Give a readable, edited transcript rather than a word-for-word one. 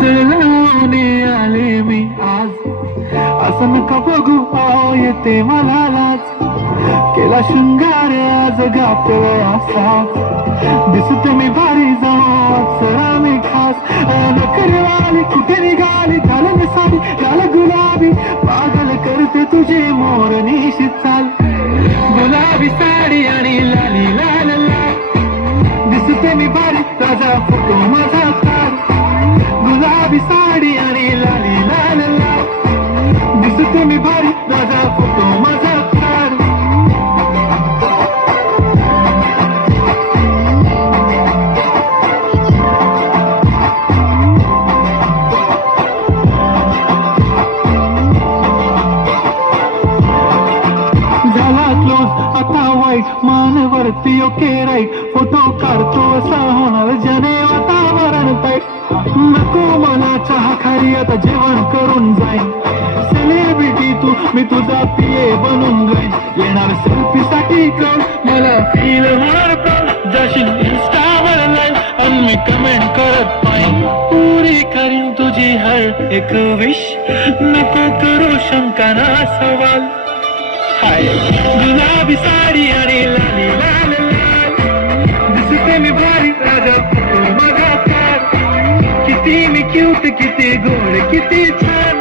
जुळवून आले मी आज. असं नका बघू येते मला लाज. केला शृंगार आज घातल असाच. दिसते मी भारी जाऊन सरा मी खास. नकरवाली कुठे निघाली घालून साडी लाल गुलाबी. पागल करते तुझे मोरनीशी चाल. गुलाबी साडी आणि लाली लाल लाल. दिसते मी भारी ताजा फोटो माझा काढ. गुलाबी साडी आणि लाली लाल लाल. दिसते मी भारी ताजा फोटो माझा काढ. झाला क्लोज आता वाईट मानवरती ओके राईट. फोटो काढतो असा होणार जने वातावरण टाईट. नको मला चहा खाली आता जेवण करून जाईन. सेलिब्रिटी तू मी तुझा पिये बनून जाईन. येणार सेल्फी साठी कर मला फील होणार प्राऊड. जाशील इंस्टावर लाईव्ह आणि मी कमेंट करत पाहिन. पुरी करीन तुझी हर एक विश. नको करू शंका ना सवाल. हाय गुलाबी साडी आणि लाली लाल लाल. दिसते मी भारी राजा फोटो माझा काढ. किती मी क्यूट किती गोड किती छान.